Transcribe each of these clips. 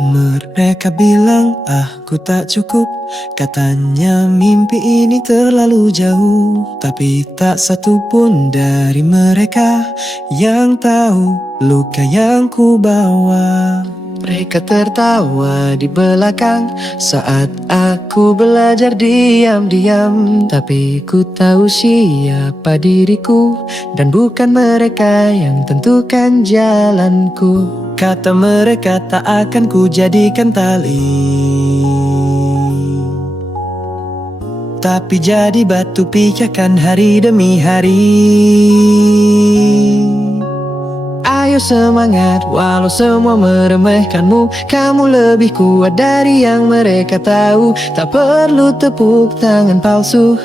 Mereka bilang aku tak cukup, katanya mimpi ini terlalu jauh. Tapi tak satu pun dari mereka yang tahu luka yang ku bawa. Mereka tertawa di belakang saat aku belajar diam-diam. Tapi ku tahu siapa diriku, dan bukan mereka yang tentukan jalanku. Kata mereka tak akan ku jadikan tali, tapi jadi batu pijakan hari demi hari. Ayo semangat walau semua meremehkanmu. Kamu lebih kuat dari yang mereka tahu. Tak perlu tepuk tangan palsu,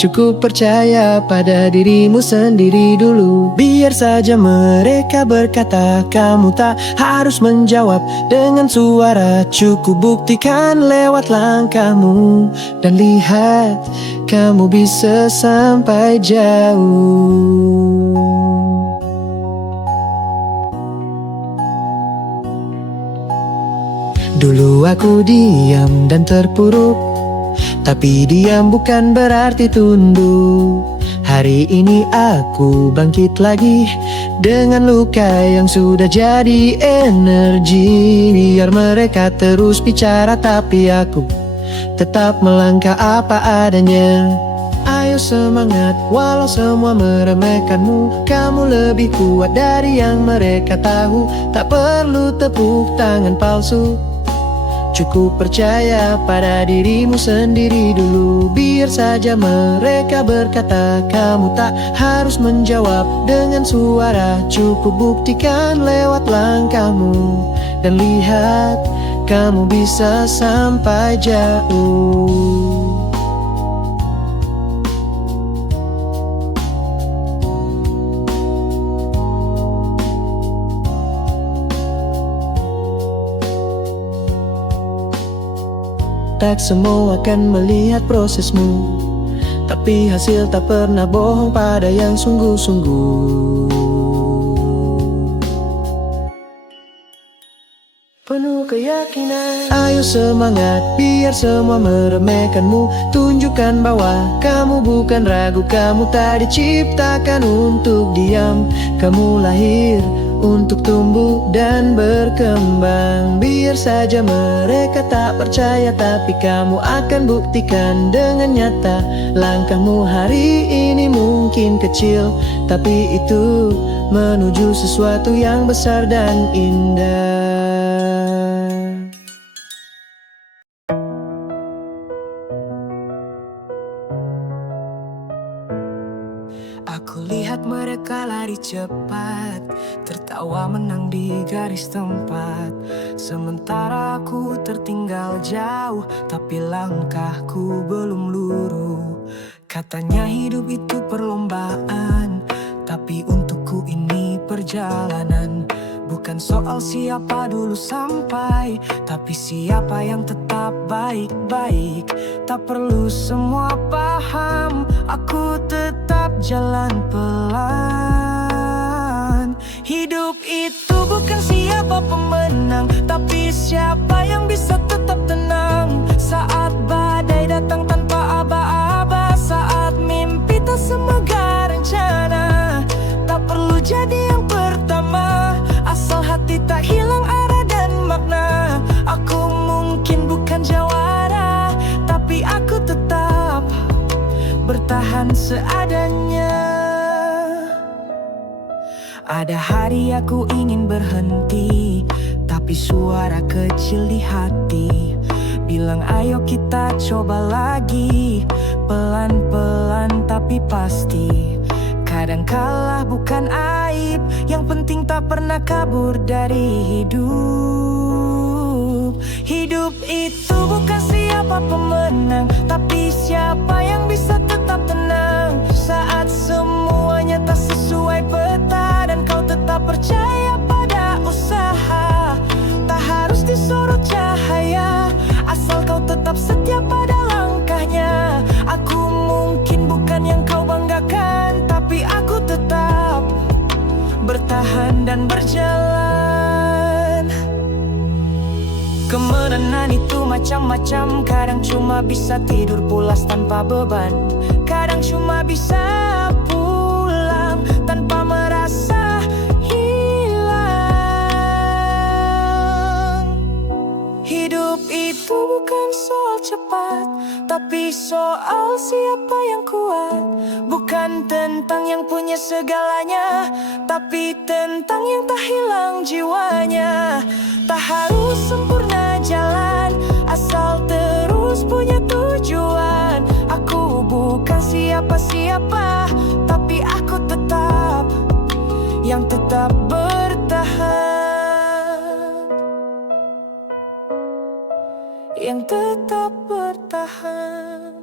cukup percaya pada dirimu sendiri dulu. Biar saja mereka berkata, kamu tak harus menjawab dengan suara. Cukup buktikan lewat langkahmu, dan lihat kamu bisa sampai jauh. Dulu aku diam dan terpuruk, tapi diam bukan berarti tunduk. Hari ini aku bangkit lagi dengan luka yang sudah jadi energi. Biar mereka terus bicara, tapi aku tetap melangkah apa adanya. Ayo semangat walau semua meremehkanmu. Kamu lebih kuat dari yang mereka tahu. Tak perlu tepuk tangan palsu, cukup percaya pada dirimu sendiri dulu. Biar saja mereka berkata, kamu tak harus menjawab dengan suara. Cukup buktikan lewat langkahmu, dan lihat kamu bisa sampai jauh. Tak semua akan melihat prosesmu, tapi hasil tak pernah bohong pada yang sungguh-sungguh. Penuh keyakinan. Ayo semangat, biar semua meremehkanmu. Tunjukkan bahwa kamu bukan ragu. Kamu tak diciptakan untuk diam. Kamu lahir untuk tumbuh dan berkembang. Biar saja mereka tak percaya, tapi kamu akan buktikan dengan nyata. Langkahmu hari ini mungkin kecil, tapi itu menuju sesuatu yang besar dan indah. Aku lihat mereka lari cepat, tertawa menang di garis tempat. Sementara aku tertinggal jauh, tapi langkahku belum lurus. Katanya hidup itu perlombaan, tapi untukku ini perjalanan. Bukan soal siapa dulu sampai, tapi siapa yang tetap baik-baik. Tak perlu semua paham, aku tetap jalan pelan. Hidup itu bukan siapa pemenang, tapi siapa yang bisa tetap tenang. Saat badai datang tanpa aba-aba, saat mimpi tak semegah rencana. Tak perlu jadi yang pertama, asal hati tak hilang arah dan makna. Aku mungkin bukan jawara, tapi aku tetap bertahan seadanya. Ada hari aku ingin berhenti, tapi suara kecil di hati bilang ayo kita coba lagi. Pelan-pelan tapi pasti. Kadang kalah bukan aib, yang penting tak pernah kabur dari hidup. Hidup itu bukan siapa pemenang, tapi siapa yang bisa tetap tenang. Saat semuanya tak sesuai peta, dan kau tetap percaya pada usaha. Tak harus disorot cahaya, asal kau tetap setia pada langkahnya. Aku mungkin bukan yang kau banggakan, tapi aku tetap bertahan dan berjalan. Perjalanan itu macam-macam. Kadang cuma bisa tidur pulas tanpa beban. Kadang cuma bisa pulang tanpa merasa hilang. Hidup itu bukan soal cepat, tapi soal siapa yang kuat. Bukan tentang yang punya segalanya, tapi tentang yang tak hilang jiwanya. Tak harus sempurna jalan, asal terus punya tujuan. Aku bukan siapa-siapa, tapi aku tetap yang tetap bertahan, yang tetap bertahan.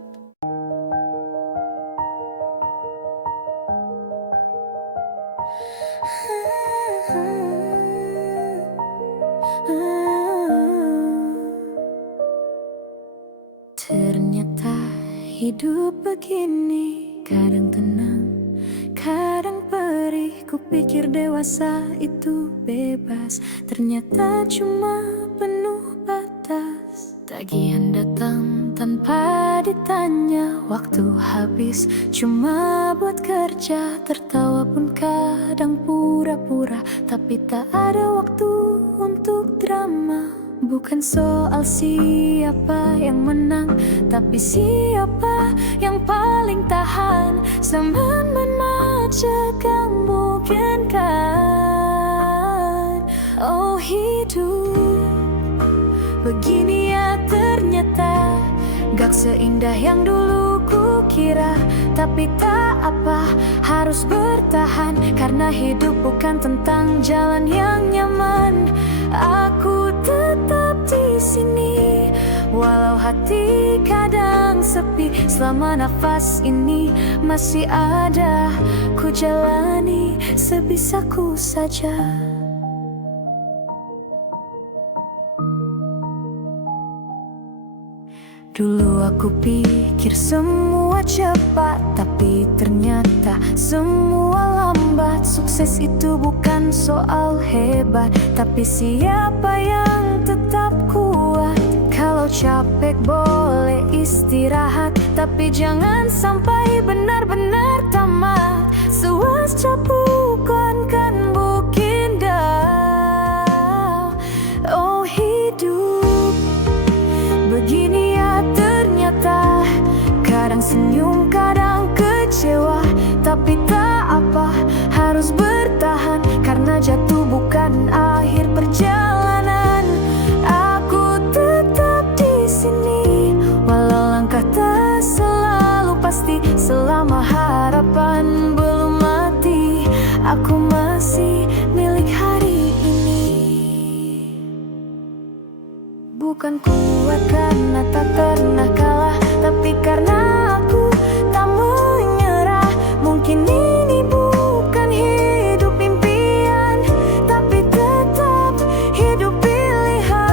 Ternyata hidup begini, kadang tenang, kadang perih. Kupikir dewasa itu bebas, ternyata cuma penuh batas. Tagihan datang tanpa ditanya, waktu habis cuma buat kerja. Tertawa pun kadang pura-pura, tapi tak ada waktu untuk drama. Bukan soal siapa yang menang, tapi siapa yang paling tahan. Zaman mencekam mungkin kan. Oh hidup begini ya ternyata, gak seindah yang dulu kukira. Tapi tak apa, harus bertahan, karena hidup bukan tentang jalan yang nyaman. Aku tetap di sini, walau hati kadang sepi. Selama nafas ini masih ada, ku jalani sebisaku saja. Dulu aku pikir semua cepat, tapi ternyata semua lambat. Sukses itu bukan soal hebat, tapi siapa yang tetap kuat. Kalau capek boleh istirahat, tapi jangan sampai benar-benar tamat. Sewasca bukan kan bukin dah. Oh hidup begini ya ternyata, kadang senyum kadang kecewa. Tapi tak apa, harus bertahan, karena jatuh bukan akhir perjalanan. Aku tetap di sini, walau langkah tak selalu pasti. Selama harapan belum mati, aku masih milik hari ini. Bukan kuat karena tak pernah kalah, tapi karena aku tak menyerah. Mungkin ini bukan hidup impian, tapi tetap hidup pilihan.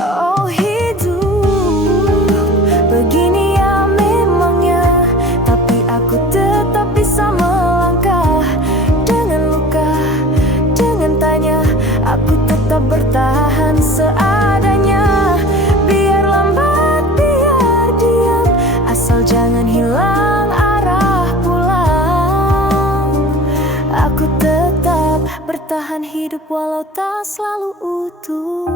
Oh hidup begini ya memangnya, tapi aku tetap bisa melangkah. Dengan luka, dengan tanya, aku tetap bertahan seadanya. Biar lambat, biar diam, asal jangan hilang arah pulang. Aku tetap bertahan hidup walau tak selalu utuh.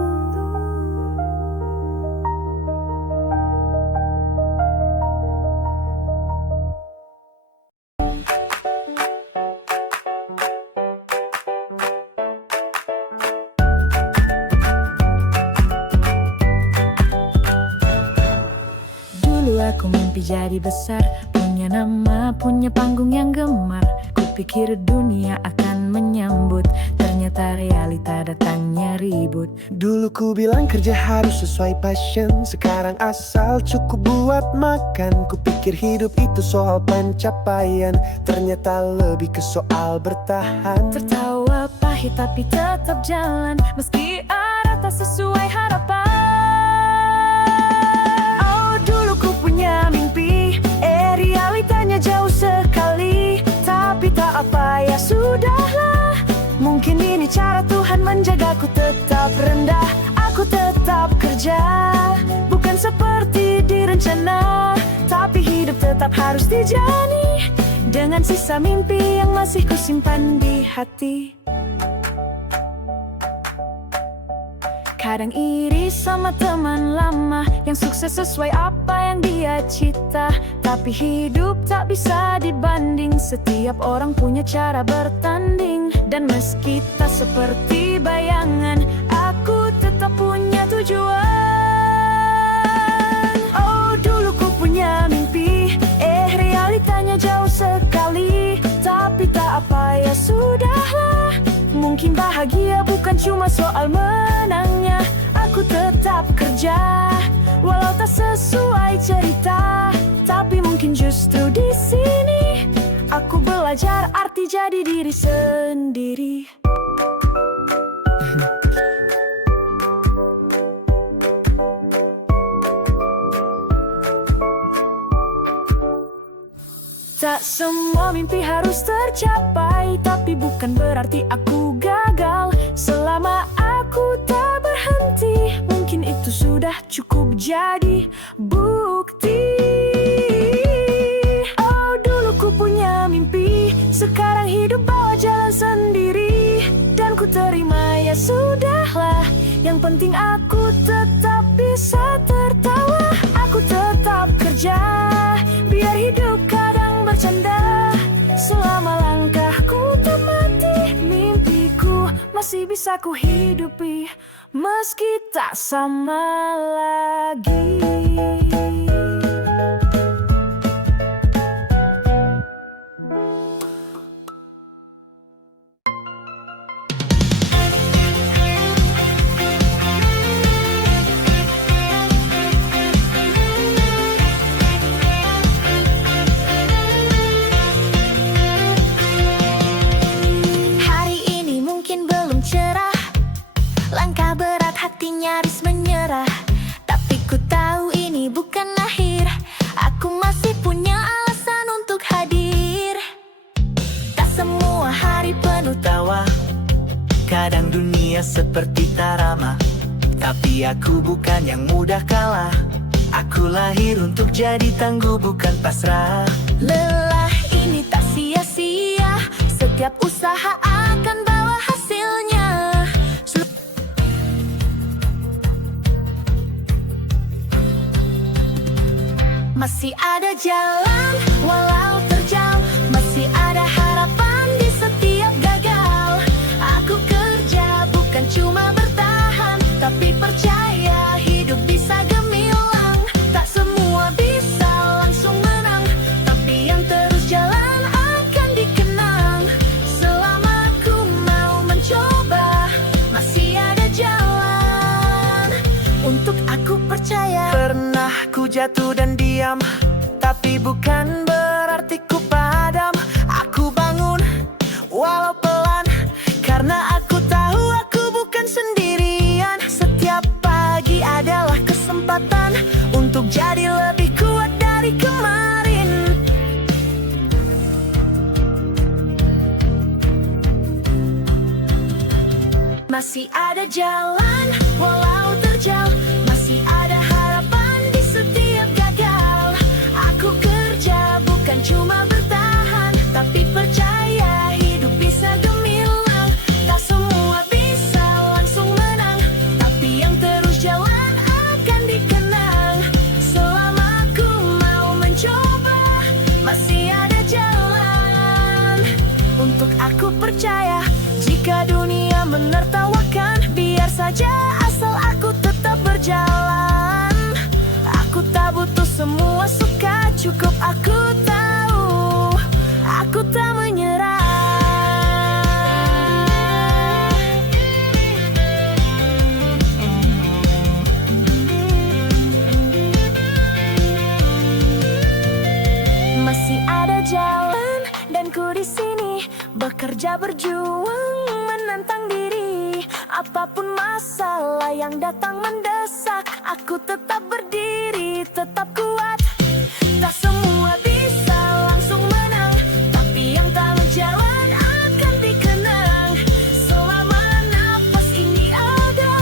Aku mimpi jadi besar, punya nama, punya panggung yang gemar. Kupikir dunia akan menyambut, ternyata realita datangnya ribut. Dulu ku bilang kerja harus sesuai passion, sekarang asal cukup buat makan. Kupikir hidup itu soal pencapaian, ternyata lebih ke soal bertahan. Tertawa pahit tapi tetap jalan, meski arah tak sesuai harapan. punya mimpi, realitanya jauh sekali. Tapi tak apa, ya sudahlah. Mungkin ini cara Tuhan menjagaku tetap rendah. Aku tetap kerja, bukan seperti direncana, tapi hidup tetap harus dijalani dengan sisa mimpi yang masih kusimpan di hati. Kadang iri sama teman lama yang sukses sesuai apa yang dia cita, tapi hidup tak bisa dibanding. Setiap orang punya cara bertanding, dan meski tak seperti bayangan, aku tetap punya tujuan. Oh, dulu ku punya mimpi, realitanya jauh sekali. Tapi tak apa, ya sudahlah. Mungkin bahagia bukan cuma soal menangnya. Aku tetap kerja, walau tak sesuai cerita, tapi mungkin justru di sini aku belajar arti jadi diri sendiri. Tak semua mimpi harus tercapai, tapi bukan berarti aku gagal. Selama aku tak berhenti, mungkin itu sudah cukup jadi bukti. Oh, dulu ku punya mimpi, sekarang hidup bawa jalan sendiri. Dan ku terima, ya sudahlah. Yang penting aku tetap bisa tertawa. Aku tetap kerja, biar hidup kadang bercanda. Selama langkahku tak mati, mimpiku masih bisa ku hidupi, meski tak sama lagi. Langkah berat, hati nyaris menyerah, tapi ku tahu ini bukan akhir. Aku masih punya alasan untuk hadir. Tak semua hari penuh tawa, Kadang dunia seperti tak ramah, tapi aku bukan yang mudah kalah. Aku lahir untuk jadi tangguh, bukan pasrah. lelah ini tak sia-sia, setiap usaha akan bawa hasilnya. Masih ada jalan, walau terjal, masih ada harapan di setiap gagal. Aku kerja bukan cuma bertahan, tapi percaya hidup bisa gemilang. Tak semua bisa langsung menang, tapi yang terus jalan akan dikenang. Selama aku mau mencoba, masih ada jalan untuk aku percaya. Pernah ku jatuh dan diam, tapi bukan berarti ku padam. Aku bangun, walau pelan, karena aku tahu aku bukan sendirian. Setiap pagi adalah kesempatan untuk jadi lebih kuat dari kemarin. Masih ada jalan, walau terjal, masih ada harapan di setiap gagal. Aku kerja bukan cuma bertahan, tapi percaya hidup bisa gemilang. Tak semua bisa langsung menang, tapi yang terus jalan akan dikenang. Selama aku mau mencoba, masih ada jalan untuk aku percaya. Jika dunia menertawakan, biar saja asal aku tetap berjalan. Aku tak butuh semua suka, cukup aku tahu aku tak menyerah. Masih ada jalan dan ku di sini bekerja berjuang menantang diri. Apapun masalah yang datang mendesak, aku tetap berdiri, tetap kuat. Tak semua bisa langsung menang, tapi yang tak berjalan akan dikenang. Selama nafas ini ada,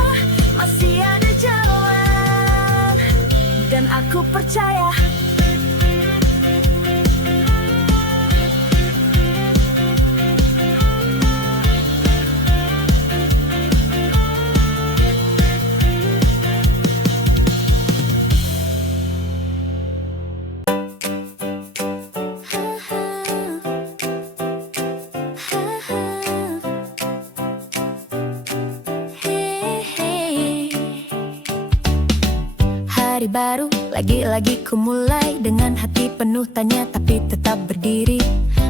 masih ada jalan. Dan aku percaya hari baru, lagi-lagi ku mulai dengan hati penuh tanya tapi tetap berdiri.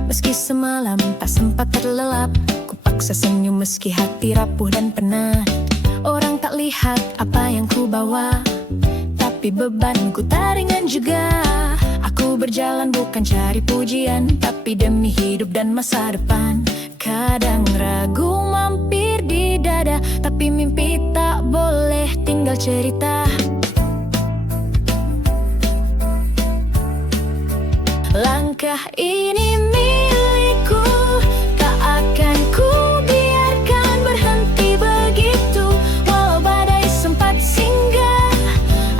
Meski semalam tak sempat terlelap, ku paksa senyum meski hati rapuh dan penat. Orang tak lihat apa yang ku bawa, tapi bebanku tak ringan juga. Aku berjalan bukan cari pujian, tapi demi hidup dan masa depan. Kadang ragu mampir di dada, tapi mimpi tak boleh tinggal cerita. Langkah ini milikku, tak akan ku biarkan berhenti begitu. Walau badai sempat singgah,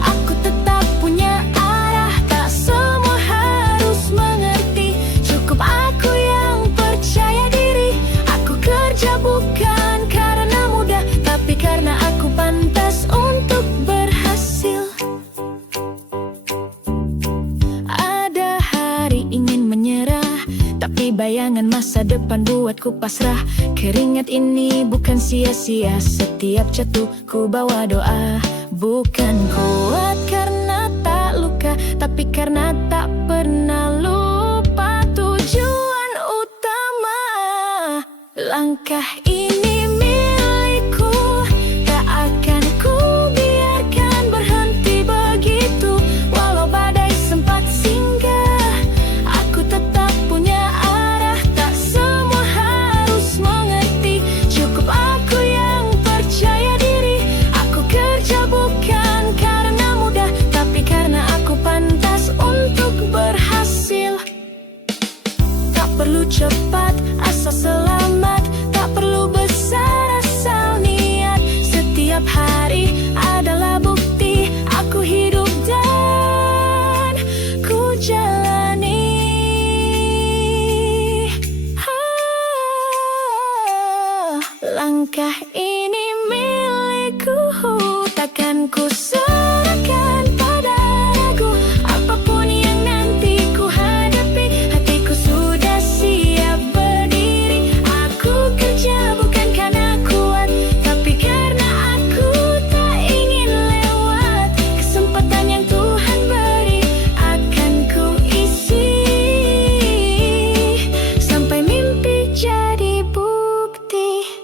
aku tetap punya arah. Tak semua harus mengerti, cukup aku yang percaya diri. Aku kerja bukan karena mudah, tapi karena aku pantas untuk berhasil. Tapi bayangan masa depan buatku pasrah. Keringat ini bukan sia-sia, setiap jatuh ku bawa doa. Bukan kuat karena tak luka, tapi karena tak pernah lupa tujuan utama. Langkah ini milikku, tak akan ku biarkan berhenti begitu. Walau badai sempat singgah, aku tetap punya arah. Tak semua harus mengerti, cukup aku yang percaya diri. Aku kerja bukan karena mudah, tapi karena aku pantas untuk berhasil. Tak perlu cepat, asal selamat. Tak perlu besar, asal niat. Setiap hari adalah bukti aku hidup dan ku jalani. Langkah ini milikku, takkan ku serahkan pada ragu. Apapun yang nanti ku hadapi, hatiku sudah siap berdiri. Aku kerja bukan karena kuat, tapi karena aku tak ingin lewat. Kesempatan yang Tuhan beri akan ku isi, sampai mimpi jadi bukti.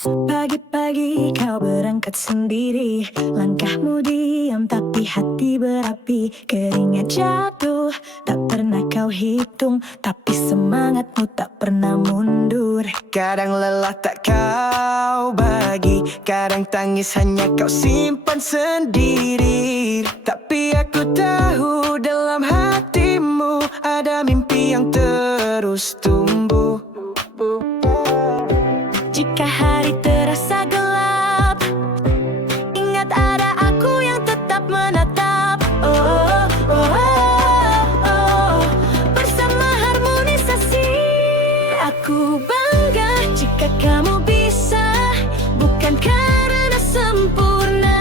Pagi-pagi kau berangkat sendiri, langkahmu diam tapi hati berapi. Keringat jatuh tak pernah kau hitung, tapi semangatmu tak pernah mundur. Kadang lelah tak kau bagi, kadang tangis hanya kau simpan sendiri. Tapi aku tahu dalam hatimu ada mimpi yang terus tumbuh. Jika hari terasa gelap, ingat ada aku yang tetap menatap. Oh, oh, oh, oh. Bersama harmonisasi, aku bangga jika kamu bisa. Bukan karena sempurna,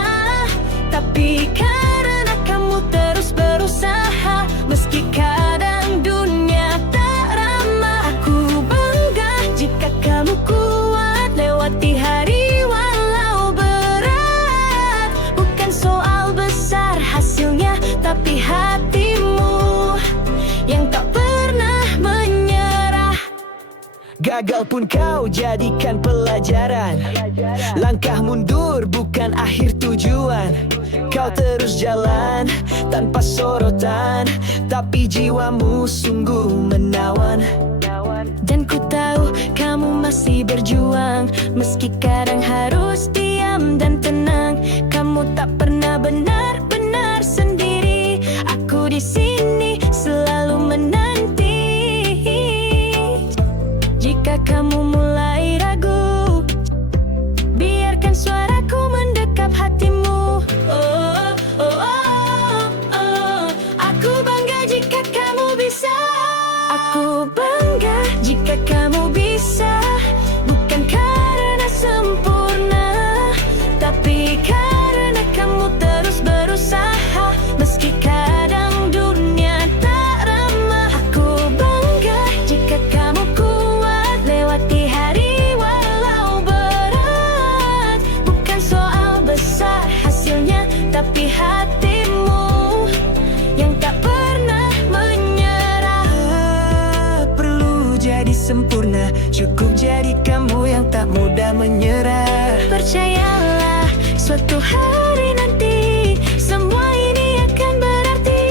tapi karena kamu terus berusaha. Meski kadang dunia tak ramah, aku bangga jika kamu kuat lewati hari walau berat. Bukan soal besar hasilnya, tapi hatimu yang tak pernah menyerah. Gagal pun kau jadikan pelajaran. Langkah mundur bukan akhir tujuan. Kau terus jalan tanpa sorotan, tapi jiwamu sungguh menawan. Dan ku tahu kamu masih berjuang, meski kadang harus diam dan tenang. Kamu tak pernah benar-benar sendiri. Aku bangga jika kamu bisa, bukan karena sempurna, tapi karena kamu terus berusaha. Meski kadang dunia tak ramah, aku bangga jika kamu kuat lewati hari walau berat. Bukan soal besar hasilnya, tapi hatimu yang tak pernah menyerah. Perlu jadi sempurna, cukup jadi kamu yang tak mudah menyerah. Percayalah, suatu hari nanti semua ini akan berarti.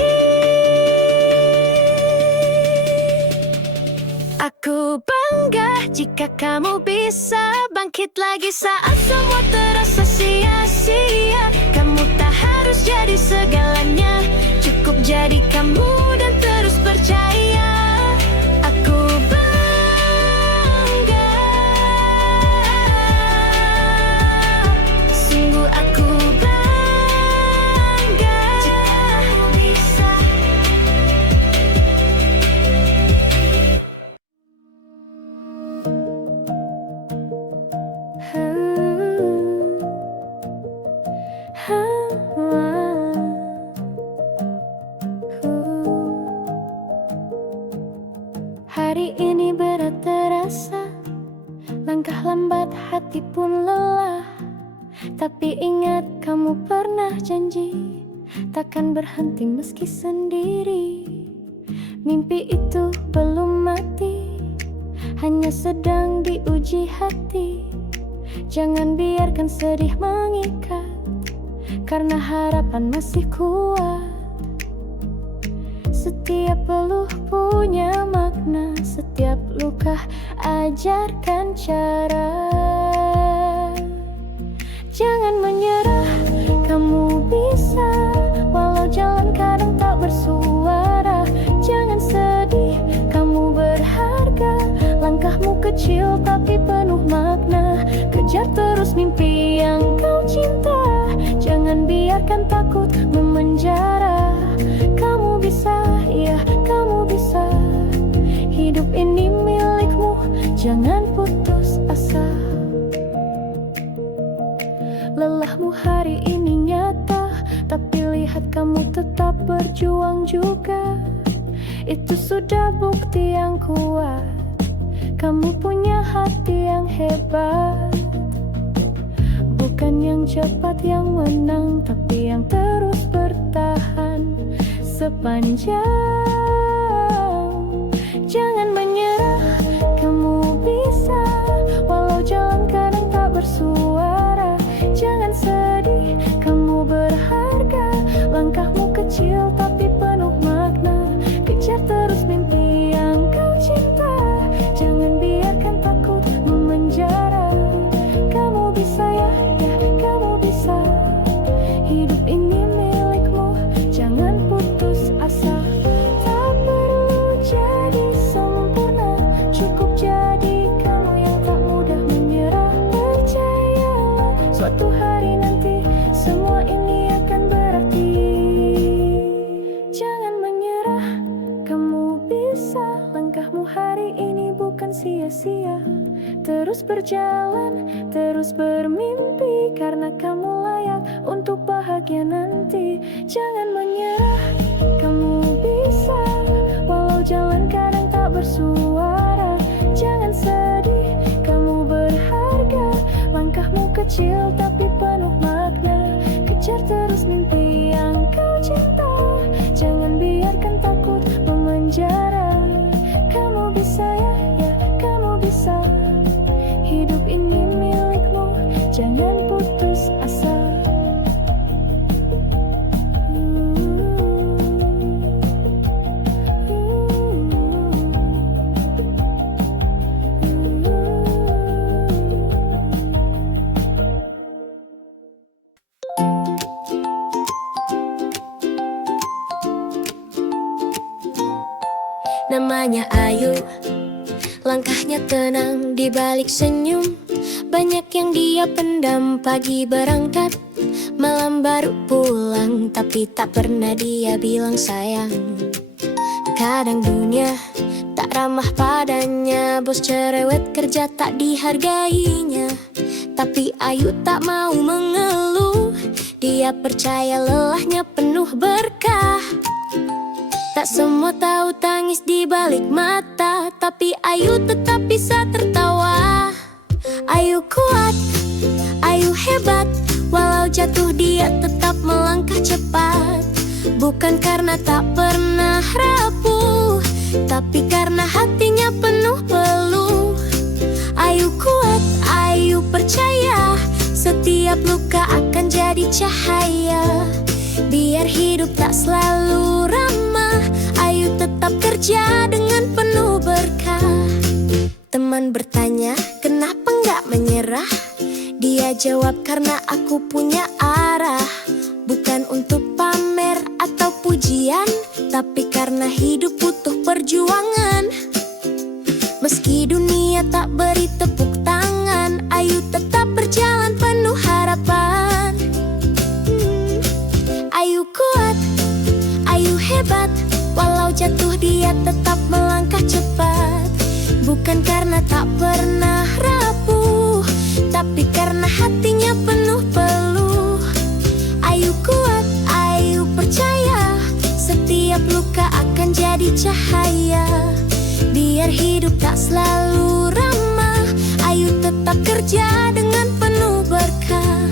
Aku bangga jika kamu bisa bangkit lagi saat semua terasa sia-sia. Kamu tak harus jadi segalanya, cukup jadi kamu dan terus percaya. Aku bangga, sungguh aku bangga jika kamu bisa. Hari ini berat terasa, langkah lambat hati pun lelah. Tapi ingat kamu pernah janji takkan berhenti meski sendiri. Mimpi itu belum mati, hanya sedang diuji hati. Jangan biarkan sedih mengikat, karena harapan masih kuat. Setiap peluh punya makna, setiap luka ajarkan cara. Jangan menyerah, kamu bisa, walau jalan kadang tak bersuara. Jangan sedih, kamu berharga. Langkahmu kecil tapi penuh makna. Kejar terus mimpi yang kau cinta, jangan biarkan takut memenjara. Kamu bisa, ya kamu bisa. Hidup ini milikmu, jangan putus asa. Lelahmu hari ini nyata, tapi lihat kamu tetap berjuang juga. Itu sudah bukti yang kuat, kamu punya hati yang hebat. Bukan yang cepat yang menang, tapi yang terus bertahan sepanjang. Jangan menyerah, kamu bisa, walau jalan kadang tak bersuara. Jangan sedih, kamu berharga. Langkahmu kecil tapi penuh makna. Kejar terus mimpi yang kau cinta, jangan biarkan takut memenjara. Kamu bisa, ya kamu bisa. Hidup ini milikmu, jangan putus asa. Tak perlu jadi sempurna, cukup jadi kamu yang tak mudah menyerah. Percayalah, suatu hari nanti semua ini akan berarti. Jangan menyerah, kamu bisa. Langkahmu hari ini bukan sia-sia. Terus berjalan, terus bermimpi, karena kamu layak untuk bahagia nanti. Jangan menyerah, kamu bisa, walau jalan kadang tak bersuara. Jangan sedih, kamu berharga. Langkahmu kecil tapi penuh makna. Kejar terus mimpi yang kau cinta, jangan biarkan takut memenjara. Kamu bisa, ya kamu bisa. Hidup ini milikmu, jangan putus asa. Namanya Ayu, langkahnya tenang di balik senyum. Banyak yang dia pendam, pagi berangkat, malam baru pulang. Tapi tak pernah dia bilang sayang. Kadang dunia tak ramah padanya. Bos cerewet kerja tak dihargainya, tapi Ayu tak mau mengeluh. Dia percaya lelahnya penuh berkah. Tak semua tahu tangis di balik mata, tapi Ayu tetap bisa tertawa. Ayu kuat, Ayu hebat, walau jatuh dia tetap melangkah cepat. Bukan karena tak pernah rapuh, tapi karena hatinya penuh peluh. Ayu kuat, Ayu percaya, setiap luka akan jadi cahaya. Biar hidup tak selalu ramah, Ayu tetap kerja dengan penuh berkah. Teman bertanya, kenapa nggak menyerah? Dia jawab, karena aku punya arah. Bukan untuk pamer atau pujian, tapi karena hidup butuh perjuangan. Meski dunia tak beri tepuk tangan, Ayu tetap berjalan penuh harapan. Ayu kuat, Ayu hebat, walau jatuh dia tetap melangkah cepat. Bukan karena tak pernah rapuh, tapi karena hatinya penuh peluh. Ayu kuat, Ayu percaya, setiap luka akan jadi cahaya. Biar hidup tak selalu ramah, Ayu tetap kerja dengan penuh berkah.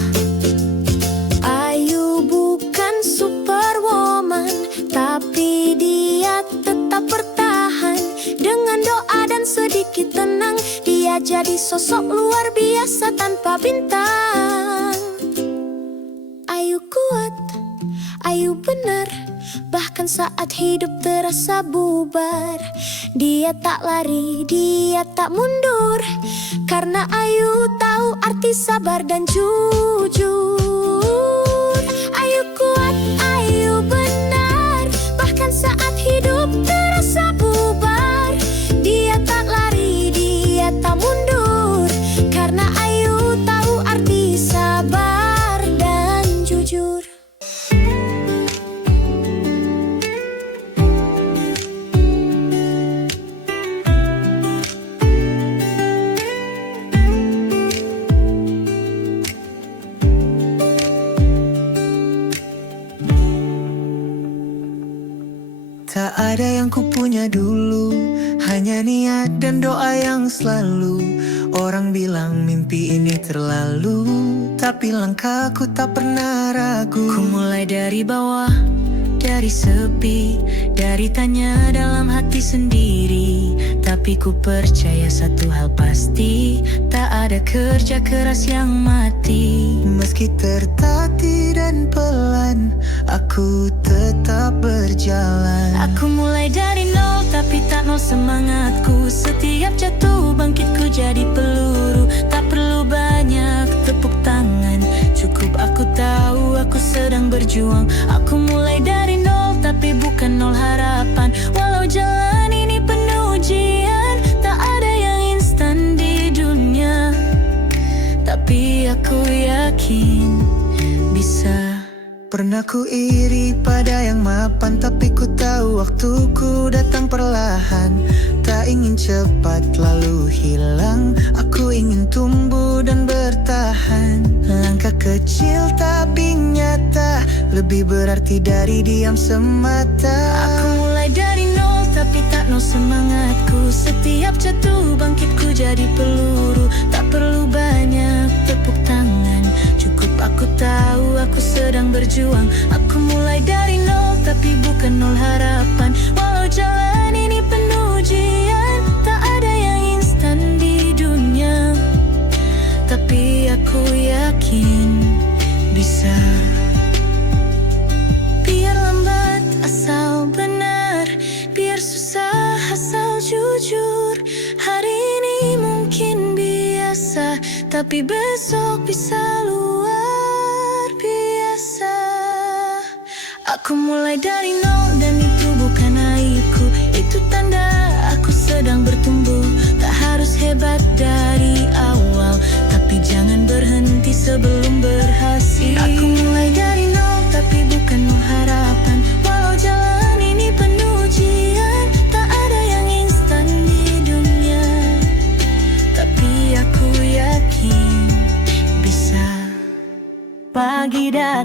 Ayu bukan superwoman, tapi dia tetap bertahan. Dengan doa dan sedikit tenang, dia jadi sosok luar biasa tanpa bintang. Ayu kuat, Ayu benar, bahkan saat hidup terasa bubar. Dia tak lari, dia tak mundur, karena Ayu tahu arti sabar dan jujur. Ayu kuat, Ayu benar, bahkan saat hidup terasa bubar. Dia tak lari, dia tak mundur, karena Ayu tahu arti sabar dan jujur. Tak ada yang ku punya dulu, hanya niat dan doa yang selalu. Orang bilang mimpi ini terlalu, tapi langkahku tak pernah ragu. Ku mulai dari bawah, dari sepi, dari tanya dalam hati sendiri. Tapi ku percaya satu hal pasti, tak ada kerja keras yang mati. Meski tertatih dan pelan, aku tetap berjalan. Aku mulai dari nol, tapi tak nol semangatku. Setiap jatuh bangkitku jadi peluru. Tak perlu banyak tepuk tangan, cukup aku tahu aku sedang berjuang. Aku mulai dari nol, tapi bukan nol harapan. Walau jalan ini penuh ujian, tak ada yang instan di dunia, tapi aku yakin bisa. Pernah ku iri pada yang mapan, tapi ku tahu waktuku datang perlahan. Tak ingin cepat lalu hilang, aku ingin tumbuh dan bertahan. Langkah kecil tapi nyata, lebih berarti dari diam semata. Aku mulai dari nol, tapi tak nol semangatku. Setiap jatuh bangkitku jadi peluru. Tak perlu banyak tepuk tangan, cukup aku tahu aku sedang berjuang. Aku mulai dari nol, tapi bukan nol harapan. Walau jalan ini penuh ujian, tak ada yang instan di dunia, tapi aku yakin bisa. Biar lambat asal benar, biar susah asal jujur. Hari ini mungkin biasa, tapi besok bisa luar biasa. Aku mulai dari nol dan itu bukan aibku. Itu tanda aku sedang bertumbuh. Tak harus hebat dari awal, tapi jangan berhenti sebelum berhasil. Aku mulai dari nol, tapi bukan nol harapan. Walau jalan ini penuh ujian, tak ada yang instan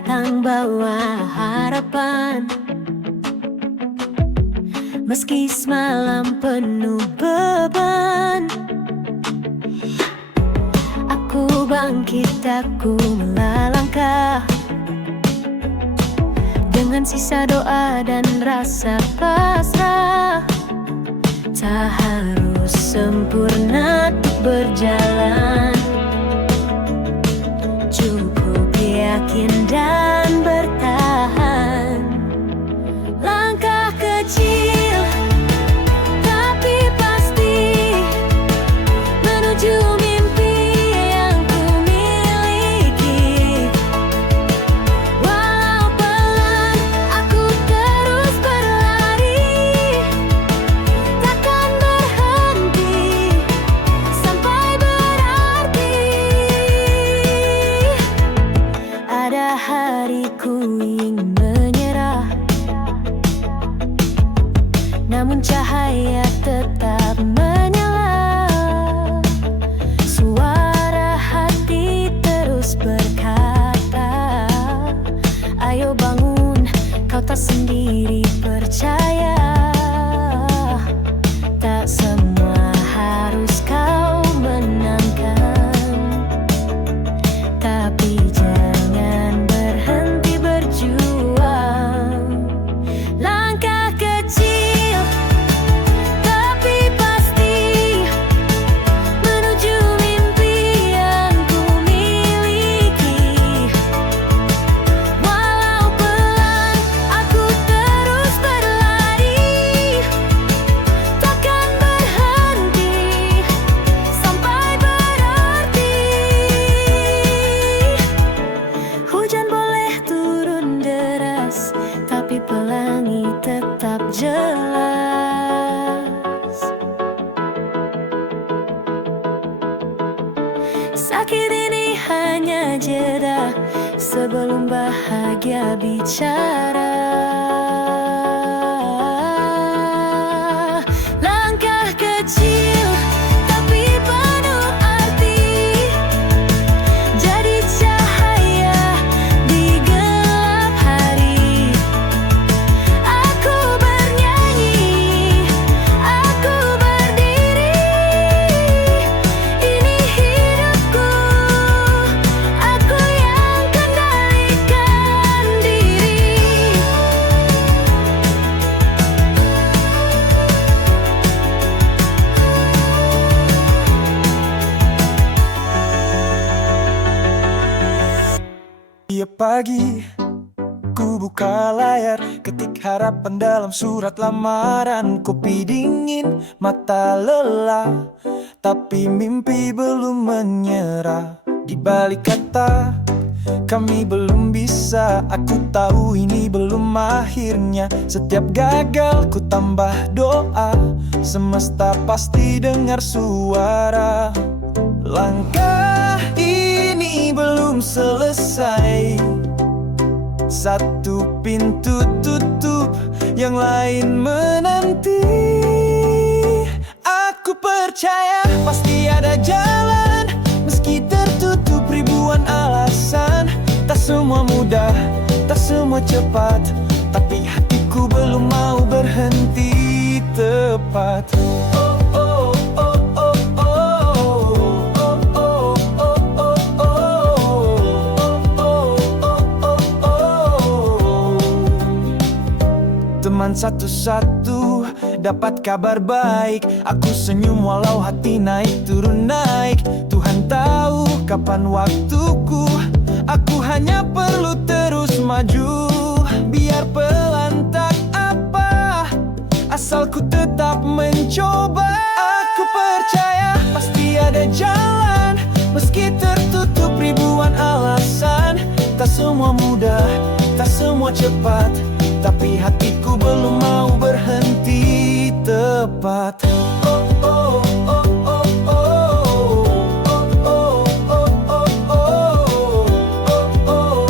datang bawa harapan. Meski semalam penuh beban, aku bangkit, aku melangkah dengan sisa doa dan rasa pasrah. Tak harus sempurna untuk berjalan, cukup yakin dan bertahan. Langkah kecil tapi pasti menuju mimpi yang ku miliki. Walau pelan, aku terus berlari, takkan berhenti sampai berarti. Ada hari ku ingin menyerah, namun cahaya tetap menyala. Suara hati terus berkata, ayo bangun, kau tak sendiri, percaya. Tak semua harus kau menangkan, tapi jangan berhenti berjuang. Langkah kecil tapi pasti menuju mimpi yang ku miliki. Walau pelan, aku terus berlari, takkan berhenti sampai berarti. Hujan boleh turun deras, tapi pelangi tetap jelas. Sakit ini hanya jeda sebelum bahagia bicara. Langkah kecil tapi penuh arti, jadi cahaya di gelap hari. Aku bernyanyi, aku berdiri, ini hidupku, aku yang kendalikan diri. Tiap pagi ku buka layar, ketik harapan dalam surat lamaran. Kopi dingin, mata lelah, tapi mimpi belum menyerah. Di balik kata kami belum bisa, aku tahu ini belum akhirnya. Setiap gagal ku tambah doa, semesta pasti dengar suara. Langkah ini belum selesai, satu pintu tutup, yang lain menanti. Aku percaya pasti ada jalan, meski tertutup ribuan alasan. Tak semua mudah, tak semua cepat, tapi hatiku belum mau berhenti tepat. Oh, oh, oh, oh, oh, oh, oh, oh. Teman satu-satu dapat kabar baik, aku senyum walau hati naik turun naik. Tuhan tahu kapan waktuku, aku hanya perlu terus maju. Biar pelan tak apa, asal ku tetap mencoba. Aku percaya pasti ada jalan, meski tertutup ribuan alasan. Tak semua mudah, tak semua cepat, tapi hatiku belum mau berhenti tepat. Oh, oh, oh, oh, oh. Oh, oh, oh, oh, oh. Oh, oh,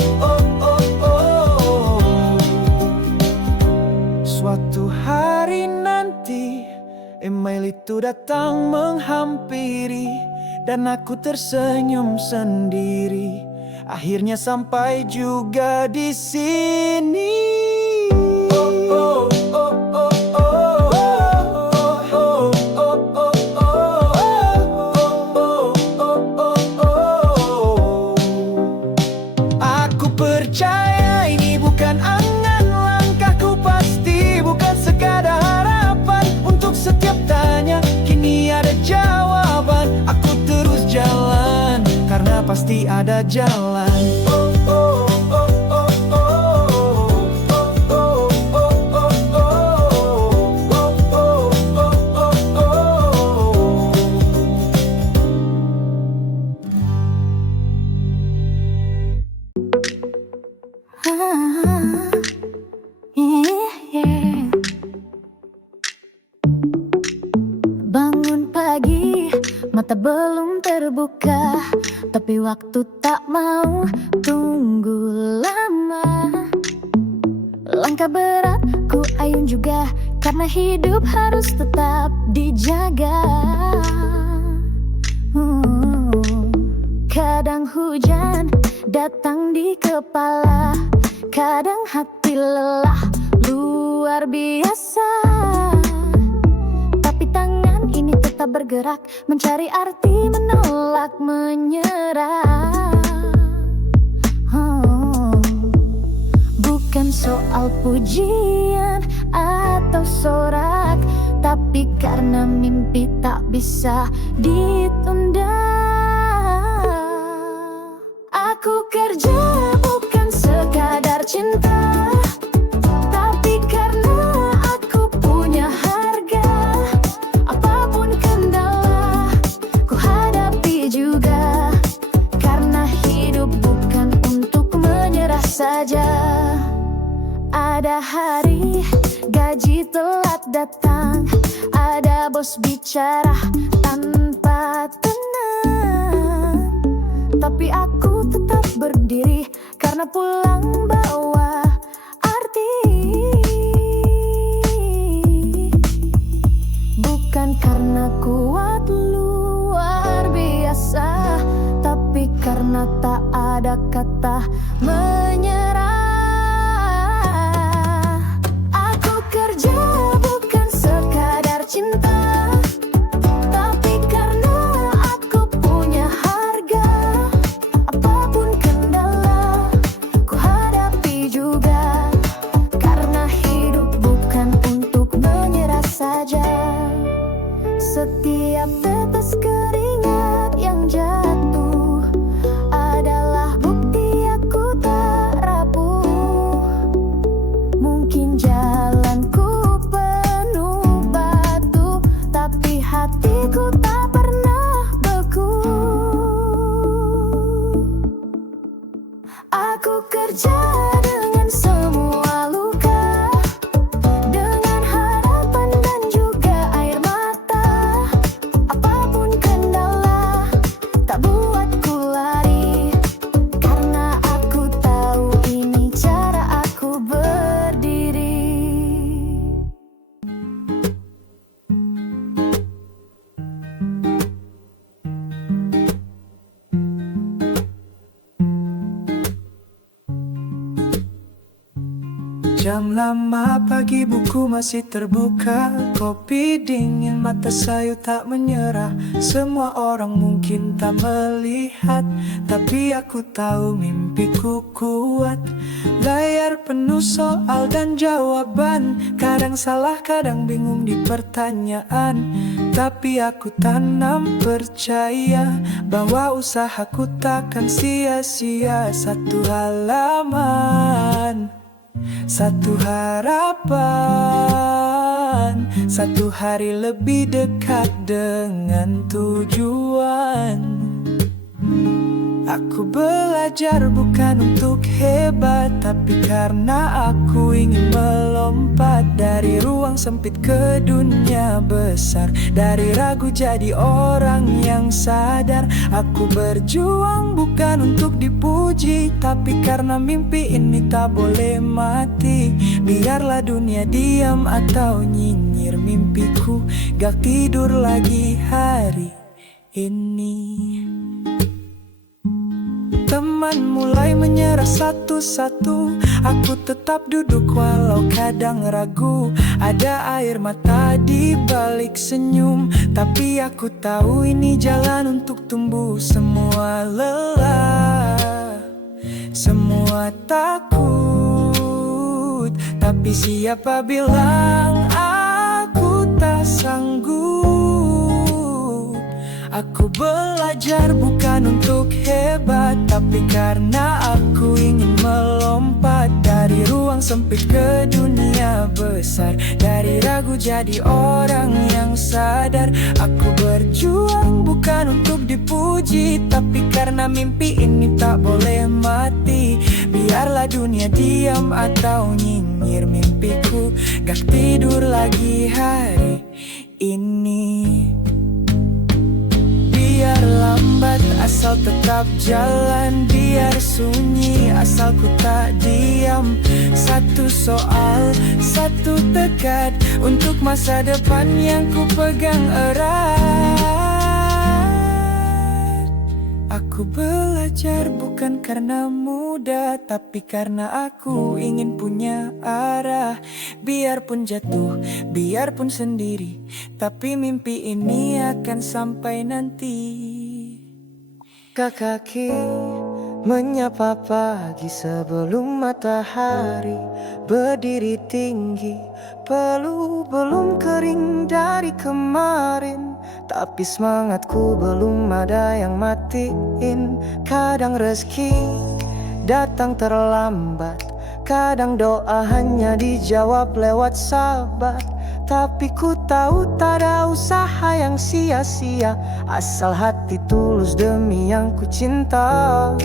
oh, oh. Suatu hari nanti email itu datang menghampiri, dan aku tersenyum sendiri. Akhirnya sampai juga di sini. Oh, oh, oh, oh, oh, oh, oh, oh, oh, oh. Aku percaya ini bukan angan, langkahku pasti bukan sekadar harapan. Untuk setiap tanya kini ada jawaban. Aku terus jalan karena pasti ada jalan. Oh, oh, oh, oh, oh, oh, oh, oh, oh, oh, oh. Bangun pagi, mata belum terbuka, tapi waktu tak mau tunggu lama. Langkah berat ku ayun juga, karena hidup harus tetap dijaga. Kadang hujan datang di kepala, kadang hati lelah luar biasa. Tapi tangan ini tetap bergerak, mencari arti, menolak, menyerah. Bukan soal pujian atau sorak, tapi karena mimpi tak bisa ditunda. Aku kerja bukan sekadar cinta, tapi karena aku punya harga. Apapun kendala ku hadapi juga, karena hidup bukan untuk menyerah saja. Ada hari gaji telat datang, ada bos bicara tanpa tenang, tapi aku tetap berdiri karena pulang bawa arti. Bukan karena kuat luar biasa, tapi karena tak ada kata menyerah. Aku kerja bukan sekadar cinta, tapi karena aku punya harga. Apapun kendala ku hadapi juga, karena hidup bukan untuk menyerah saja. Setiap tetes keringat yang jatuh adalah bukti aku tak rapuh. Mungkin jalanku penuh batu, tapi hatiku tak pernah beku. Aku kerja dengan semua luka, dengan harapan dan juga air mata. Apapun kendala tak buatku lari, karena aku tahu ini cara aku berdiri. Jam lama pagi, buku masih terbuka, kopi dingin, mata sayu tak menyerah. Semua orang mungkin tak melihat, tapi aku tahu mimpiku kuat. Layar penuh soal dan jawaban, kadang salah, kadang bingung di pertanyaan. Tapi aku tanam percaya bahwa usahaku takkan sia-sia. Satu halaman, satu harapan, satu hari lebih dekat dengan tujuan. Aku belajar bukan untuk hebat, tapi karena aku ingin melompat dari ruang sempit ke dunia besar. Dari ragu jadi orang yang sadar. Aku berjuang bukan untuk dipuji, tapi karena mimpi ini tak boleh mati. Biarlah dunia diam atau nyinyir, mimpiku gak tidur lagi hari ini. Teman mulai menyerah satu-satu. Aku tetap duduk walau kadang ragu. Ada air mata di balik senyum, tapi aku tahu ini jalan untuk tumbuh. Semua lelah, semua takut, tapi siapa bilang aku tak sanggup? Aku belajar bukan untuk hebat, tapi karena aku ingin melompat dari ruang sempit ke dunia besar. Dari ragu jadi orang yang sadar. Aku berjuang bukan untuk dipuji, tapi karena mimpi ini tak boleh mati. Biarlah dunia diam atau nyinyir mimpiku, gak tidur lagi hari ini. Biar lambat asal tetap jalan, biar sunyi asal ku tak diam. Satu soal, satu tekad untuk masa depan yang ku pegang erat. Aku belajar bukan karena mudah, tapi karena aku ingin punya arah. Biarpun jatuh, biarpun sendiri, tapi mimpi ini akan sampai nanti. Kaki menyapa pagi sebelum matahari berdiri tinggi. Peluh belum kering dari kemarin, tapi semangatku belum ada yang matiin. Kadang rezeki datang terlambat, kadang doa hanya dijawab lewat sabar. Tapi ku tahu tak ada usaha yang sia-sia, asal hati tulus demi yang ku cinta.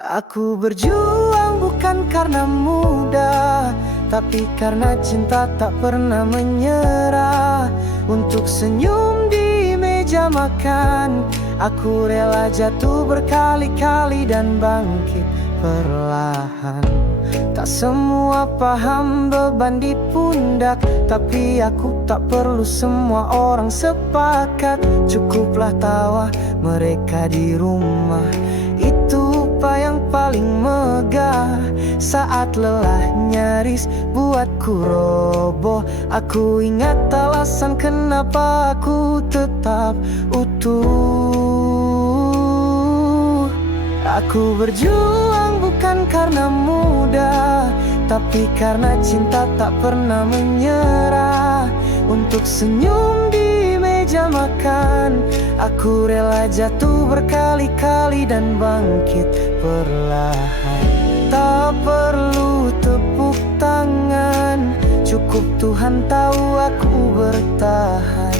Aku berjuang bukan karena mudah, tapi karena cinta tak pernah menyerah. Untuk senyum di meja makan, aku rela jatuh berkali-kali dan bangkit perlahan. Tak semua paham beban di pundak, tapi aku tak perlu semua orang sepakat. Cukuplah tawa mereka di rumah, itu upah yang paling megah. Saat lelah nyaris buatku roboh, aku ingat alasan kenapa aku tetap utuh. Aku berjuang bukan karena mudah, tapi karena cinta tak pernah menyerah. Untuk senyum di meja makan, aku rela jatuh berkali-kali dan bangkit perlahan. Tak perlu tepuk tangan, cukup Tuhan tahu aku bertahan.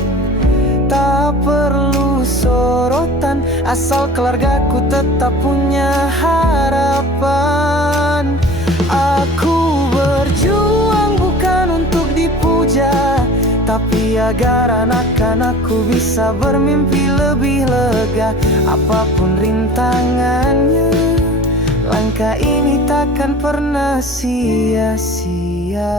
Tak perlu sorotan, asal keluargaku tetap punya harapan. Aku berjuang bukan untuk dipuja, tapi agar anak-anakku bisa bermimpi lebih lega. Apapun rintangannya, langkah ini takkan pernah sia-sia.